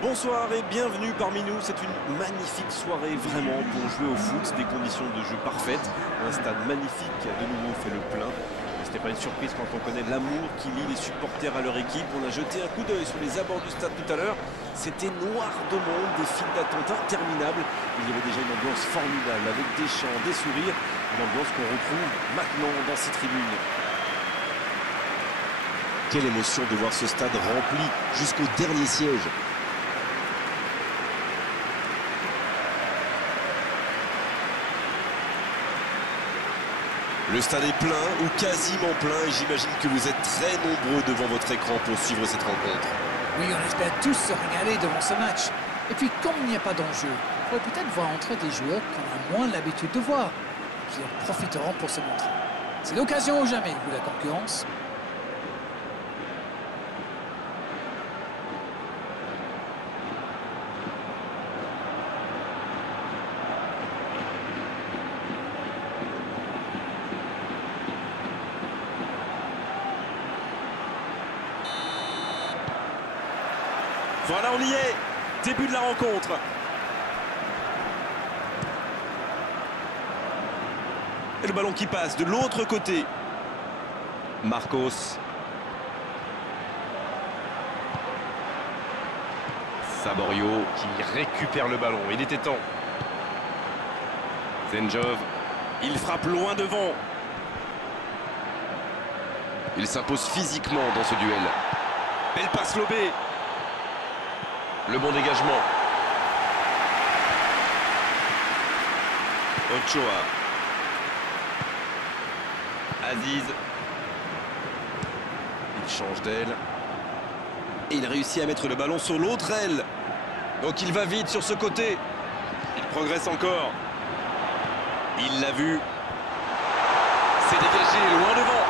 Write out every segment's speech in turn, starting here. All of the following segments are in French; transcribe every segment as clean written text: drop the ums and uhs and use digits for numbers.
Bonsoir et bienvenue parmi nous. C'est une magnifique soirée vraiment pour jouer au foot, des conditions de jeu parfaites, un stade magnifique qui a de nouveau fait le plein. Ce n'est pas une surprise quand on connaît l'amour qui lie les supporters à leur équipe. On a jeté un coup d'œil sur les abords du stade tout à l'heure. C'était noir de monde, des files d'attente interminables. Il y avait déjà une ambiance formidable avec des chants, des sourires, une ambiance qu'on retrouve maintenant dans ces tribunes. Quelle émotion de voir ce stade rempli jusqu'au dernier siège. Le stade est plein ou quasiment plein et j'imagine que vous êtes très nombreux devant votre écran pour suivre cette rencontre. Oui, on espère tous se régaler devant ce match. Et puis, comme il n'y a pas d'enjeu, on pourrait peut-être voir entrer des joueurs qu'on a moins l'habitude de voir, qui en profiteront pour se montrer. C'est l'occasion ou jamais, vu la concurrence. Voilà, on y est. Début de la rencontre. Et le ballon qui passe de l'autre côté. Marcos. Saborio qui récupère le ballon. Il était temps. Zenjov. Il frappe loin devant. Il s'impose physiquement dans ce duel. Belle passe lobée. Le bon dégagement. Ochoa. Aziz. Il change d'aile. Et il réussit à mettre le ballon sur l'autre aile. Donc il va vite sur ce côté. Il progresse encore. Il l'a vu. C'est dégagé loin devant.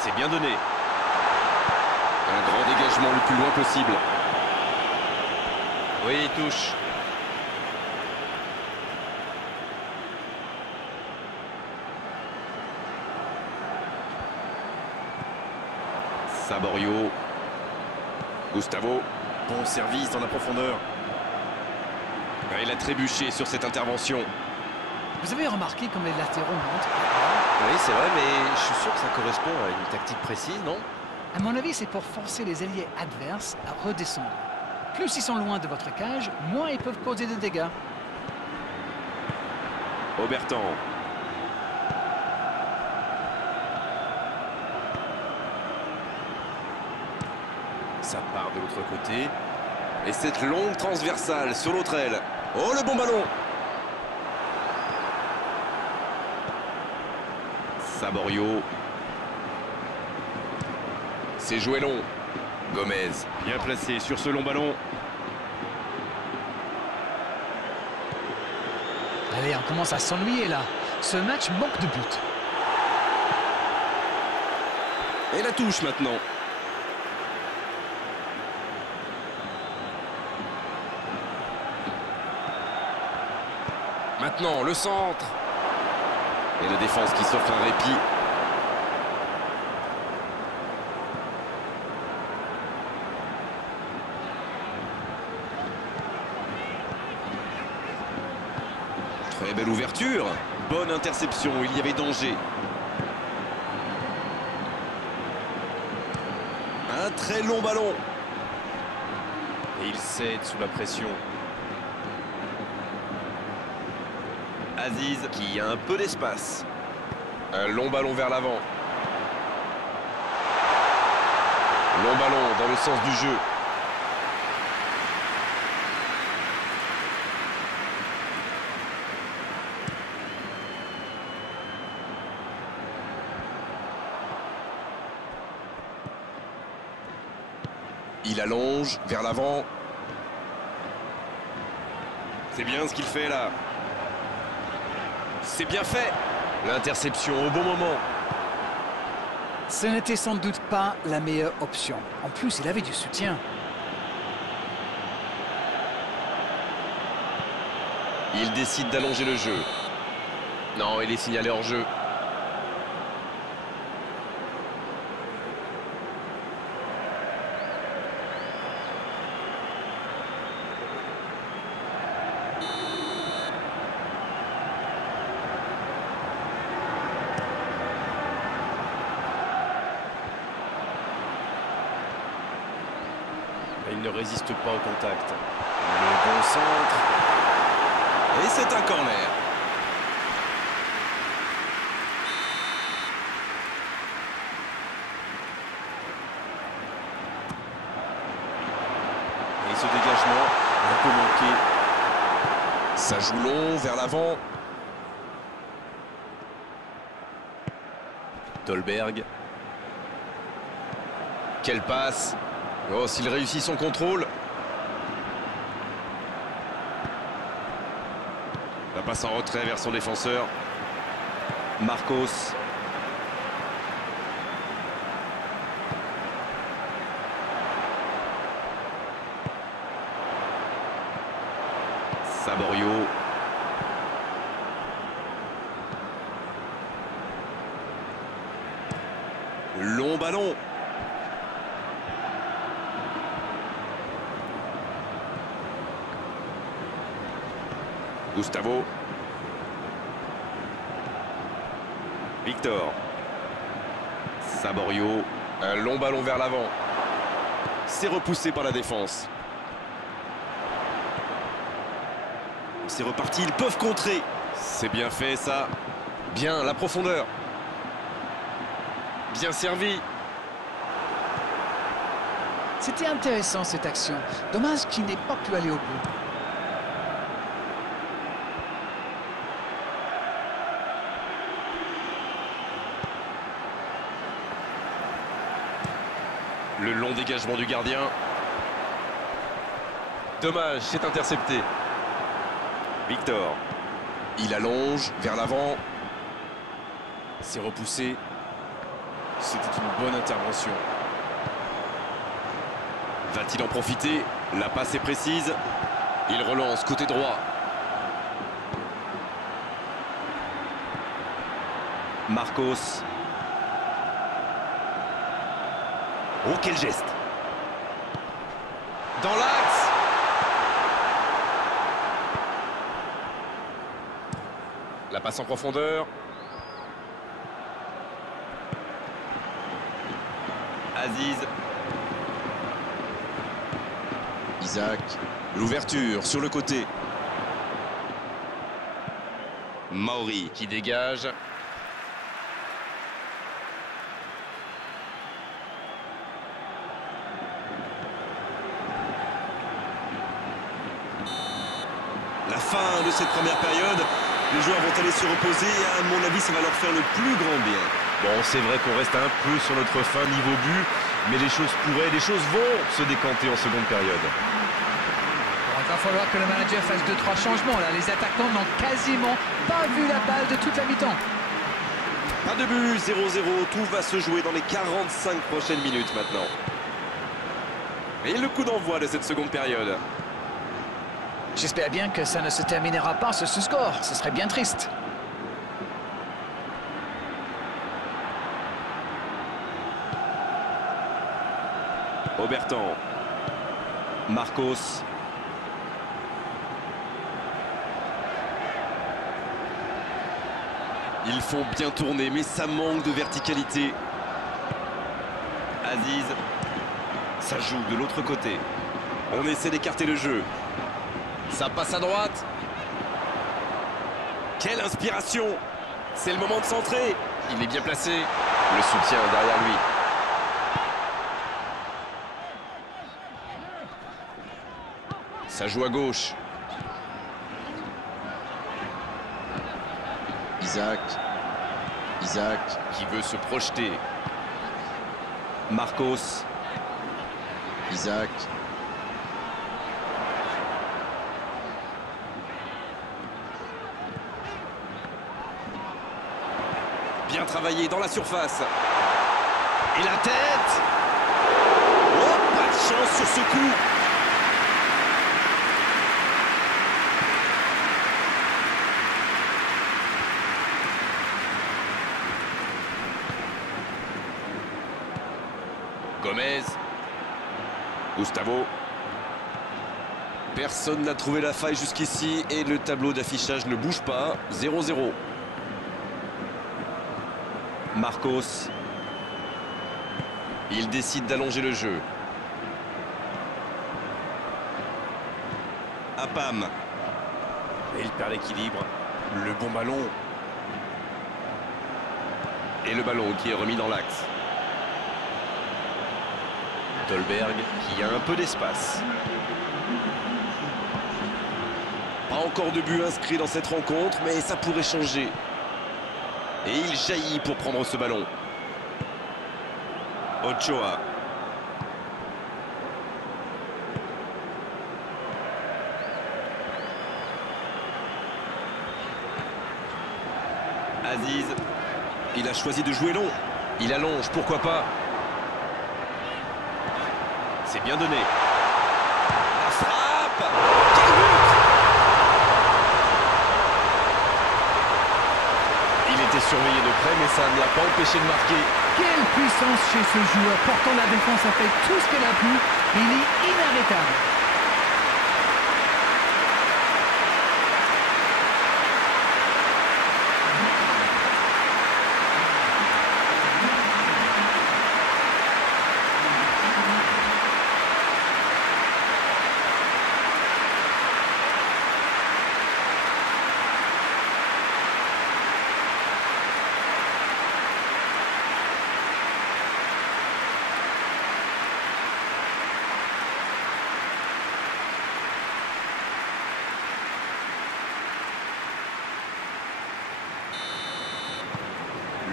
C'est bien donné. Un grand dégagement le plus loin possible. Oui, il touche. Saborio. Gustavo. Bon service dans la profondeur. Il a trébuché sur cette intervention. Vous avez remarqué comme les latéraux montent? Oui, c'est vrai, mais je suis sûr que ça correspond à une tactique précise, non? À mon avis, c'est pour forcer les ailiers adverses à redescendre. Plus ils sont loin de votre cage, moins ils peuvent causer de dégâts. Obertan. Ça part de l'autre côté. Et cette longue transversale sur l'autre aile. Oh, le bon ballon! Saborio. C'est joué long. Gomez. Bien placé sur ce long ballon. Allez, on commence à s'ennuyer là. Ce match manque de but. Et la touche maintenant. Maintenant, le centre. Et la défense qui s'offre un répit. Très belle ouverture. Bonne interception, il y avait danger. Un très long ballon. Et il cède sous la pression. Aziz qui a un peu d'espace. Un long ballon vers l'avant. Long ballon dans le sens du jeu. Il allonge vers l'avant. C'est bien ce qu'il fait là. C'est bien fait. L'interception au bon moment. Ce n'était sans doute pas la meilleure option. En plus, il avait du soutien. Il décide d'allonger le jeu. Non, il est signalé hors jeu. Il ne résiste pas au contact. Le bon centre. Et c'est un corner. Et ce dégagement un peu manqué. Ça joue long, vers l'avant. Dolberg. Quelle passe! Oh, s'il réussit son contrôle. La passe en retrait vers son défenseur. Marcos. Saborio. Long ballon. Gustavo. Victor. Saborio. Un long ballon vers l'avant. C'est repoussé par la défense. C'est reparti, ils peuvent contrer. C'est bien fait ça. Bien, la profondeur. Bien servi. C'était intéressant cette action. Dommage qu'il n'ait pas pu aller au bout. Le long dégagement du gardien. Dommage, c'est intercepté. Victor. Il allonge vers l'avant. C'est repoussé. C'était une bonne intervention. Va-t-il en profiter? La passe est précise. Il relance côté droit. Marcos. Oh, quel geste! Dans l'axe. La passe en profondeur. Aziz. Isaac. L'ouverture sur le côté. Mauri qui dégage. La fin de cette première période. Les joueurs vont aller se reposer et à mon avis, ça va leur faire le plus grand bien. Bon, c'est vrai qu'on reste un peu sur notre fin niveau but, mais les choses vont se décanter en seconde période. Il va falloir que le manager fasse 2-3 changements. Là, les attaquants n'ont quasiment pas vu la balle de toute la mi-temps. Pas de but, 0-0. Tout va se jouer dans les 45 prochaines minutes maintenant. Et le coup d'envoi de cette seconde période. J'espère bien que ça ne se terminera pas sur ce score. Ce serait bien triste. Obertan. Marcos. Ils font bien tourner, mais ça manque de verticalité. Aziz. Ça joue de l'autre côté. On essaie d'écarter le jeu. Ça passe à droite. Quelle inspiration! C'est le moment de centrer. Il est bien placé. Le soutien derrière lui. Ça joue à gauche. Isaac. Isaac qui veut se projeter. Marcos. Isaac. Bien travaillé dans la surface. Et la tête! Oh, pas de chance sur ce coup. Gomez. Gustavo. Personne n'a trouvé la faille jusqu'ici et le tableau d'affichage ne bouge pas. 0-0. Marcos. Il décide d'allonger le jeu. Apam. Et il perd l'équilibre. Le bon ballon. Et le ballon qui est remis dans l'axe. Dolberg qui a un peu d'espace. Pas encore de but inscrit dans cette rencontre, mais ça pourrait changer. Et il jaillit pour prendre ce ballon. Ochoa. Aziz. Il a choisi de jouer long. Il allonge, pourquoi pas. C'est bien donné. La frappe. Quel but! Il était surveillé de près, mais ça ne l'a pas empêché de marquer. Quelle puissance chez ce joueur. Pourtant, la défense a fait tout ce qu'elle a pu. Il est inarrêtable.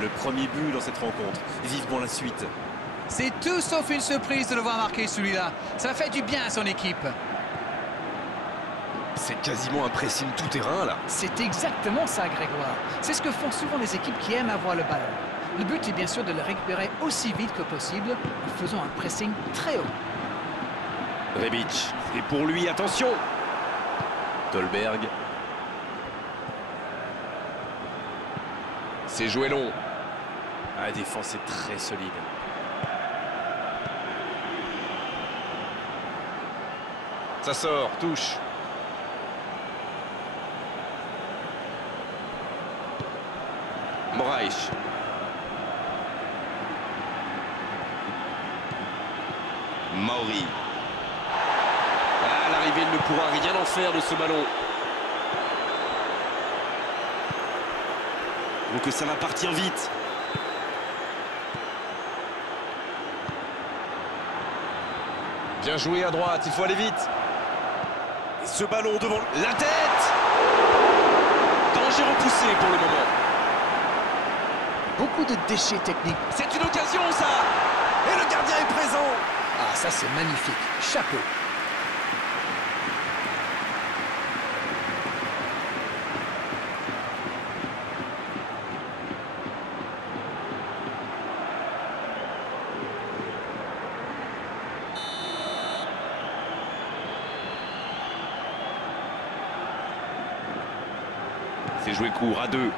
Le premier but dans cette rencontre. Vivement la suite. C'est tout sauf une surprise de le voir marquer celui-là. Ça fait du bien à son équipe. C'est quasiment un pressing tout-terrain là. C'est exactement ça, Grégoire. C'est ce que font souvent les équipes qui aiment avoir le ballon. Le but est bien sûr de le récupérer aussi vite que possible en faisant un pressing très haut. Rebic. Et pour lui, attention. Dolberg. C'est joué long. La défense est très solide. Ça sort, touche. Moraes. Mauri. À l'arrivée, il ne pourra rien en faire de ce ballon. Donc ça va partir vite. Bien joué à droite, il faut aller vite. Et ce ballon devant la tête. Danger repoussé pour le moment. Beaucoup de déchets techniques. C'est une occasion ça. Et le gardien est présent. Ah, ça c'est magnifique. Chapeau. C'est joué court à 2.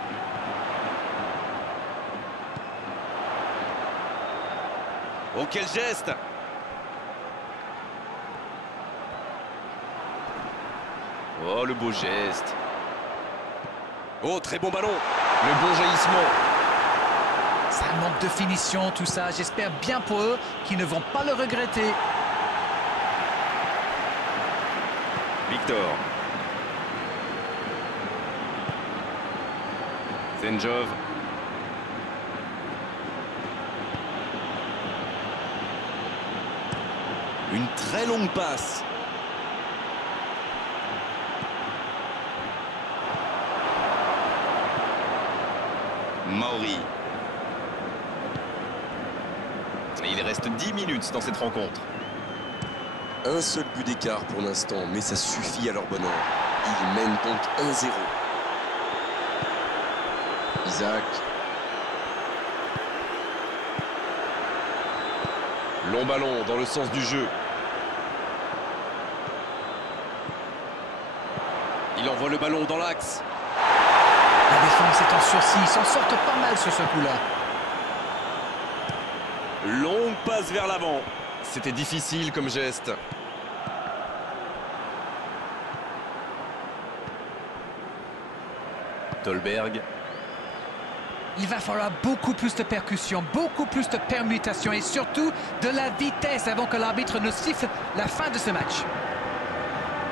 Oh, quel geste! Oh, le beau geste. Oh, très bon ballon. Le bon jaillissement. Ça manque de finition, tout ça. J'espère bien pour eux qu'ils ne vont pas le regretter. Victor. Zenjov. Une très longue passe. Mauri. Il reste 10 minutes dans cette rencontre. Un seul but d'écart pour l'instant, mais ça suffit à leur bonheur. Ils mènent donc 1-0. Isaac. Long ballon dans le sens du jeu. Il envoie le ballon dans l'axe. La défense est en sursis. Ils s'en sortent pas mal sur ce coup-là. Longue passe vers l'avant. C'était difficile comme geste. Dolberg. Il va falloir beaucoup plus de percussion, beaucoup plus de permutations et surtout de la vitesse avant que l'arbitre ne siffle la fin de ce match.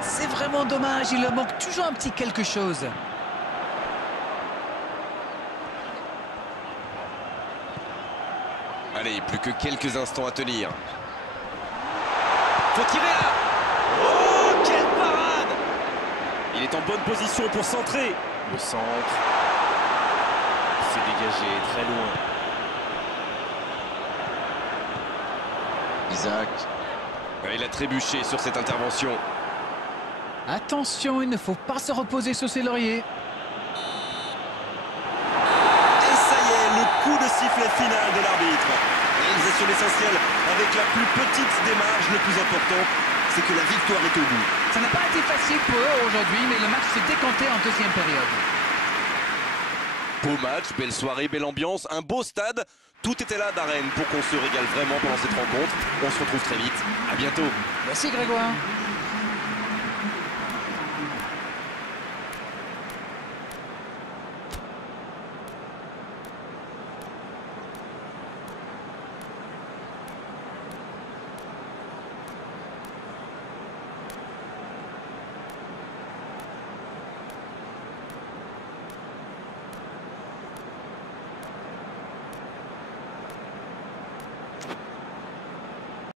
C'est vraiment dommage, il leur manque toujours un petit quelque chose. Allez, plus que quelques instants à tenir. Faut tirer là. Oh, quelle parade! Il est en bonne position pour centrer. Le centre. C'est dégagé, très loin. Isaac. Il a trébuché sur cette intervention. Attention, il ne faut pas se reposer sur ses lauriers. Et ça y est, le coup de sifflet final de l'arbitre. Réalisation essentielle avec la plus petite des marges. Le plus important, c'est que la victoire est au bout. Ça n'a pas été facile pour eux aujourd'hui, mais le match s'est décanté en deuxième période. Beau match, belle soirée, belle ambiance, un beau stade. Tout était là d'Arène pour qu'on se régale vraiment pendant cette rencontre. On se retrouve très vite. À bientôt. Merci Grégoire.